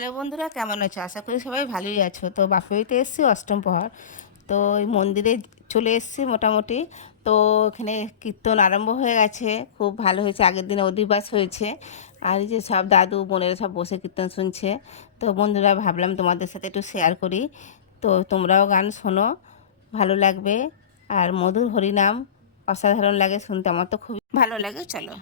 Hello বন্ধুরা, কেমন আছো? আশা করি সবাই ভালোই আছো। তো বাপেতে এসেছি, অষ্টম প্রহর তো ওই মন্দিরে চলে এসেছি মোটামুটি। তো এখানে কীর্তন আরম্ভ হয়ে গেছে, খুব ভালো হয়েছে। আগের দিনে অধিবাস হয়েছে। আর যে সব দাদু বোনেরা সব বসে কীর্তন শুনছে। তো বন্ধুরা, ভাবলাম তোমাদের সাথে একটু শেয়ার করি। তো তোমরাও গান শোনো, ভালো লাগবে। আর মধুর হরিনাম অসাধারণ লাগে শুনতে, আমার তো খুবই ভালো লাগে, চলো।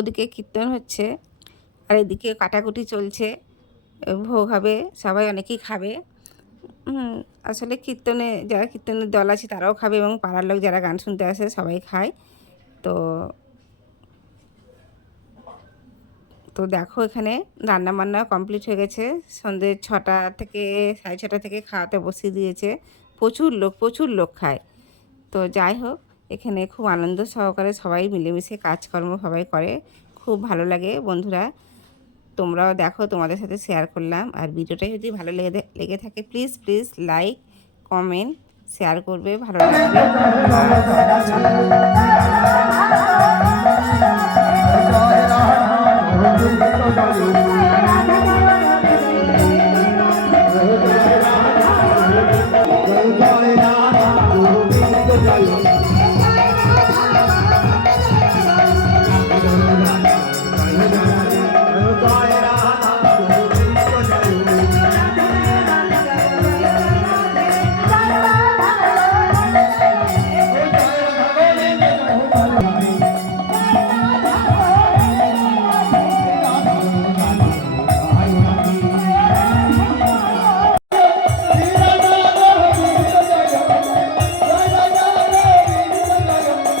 ওদিকে কীর্তন হচ্ছে আর এদিকে কাটাকুটি চলছে। ভোগ হবে সবাই অনেকেই খাবে। আসলে কীর্তনে যারা কীর্তনের দল আছে তারাও খাবে এবং পাড়ার লোক যারা গান শুনতে আসে সবাই খায়। তো তো দেখো এখানে রান্না বান্না কমপ্লিট হয়ে গেছে। সন্ধ্যে ছটা থেকে, সাড়ে ছটা থেকে খাওয়াতে বসিয়ে দিয়েছে। প্রচুর লোক প্রচুর লোক খায়। তো যাই হোক এখানে খুব আনন্দ সহকারে সবাই মিলেমিশে কাজকর্ম সবাই করে। খুব ভালো লাগে বন্ধুরা। তোমরাও দেখো, তোমাদের সাথে শেয়ার করলাম। আর ভিডিওটা যদি ভালো লেগে লেগে থাকে please please like comment share করবে, ভালো লাগবে।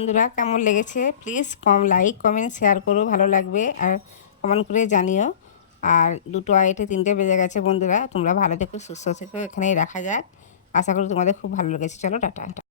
বন্ধুরা, কেমন লেগেছে? প্লিজ কম লাইক কমেন্ট শেয়ার করো, ভালো লাগবে। আর কমেন্ট করে জানিও। আর দুটো আইটে তিনটে বেজে গেছে বন্ধুরা। তোমরা ভালো থেকো, সুস্থ থেকো, এখানেই রাখা যাক। আশা করি তোমাদের খুব ভালো লেগেছে। চলো, টাটা।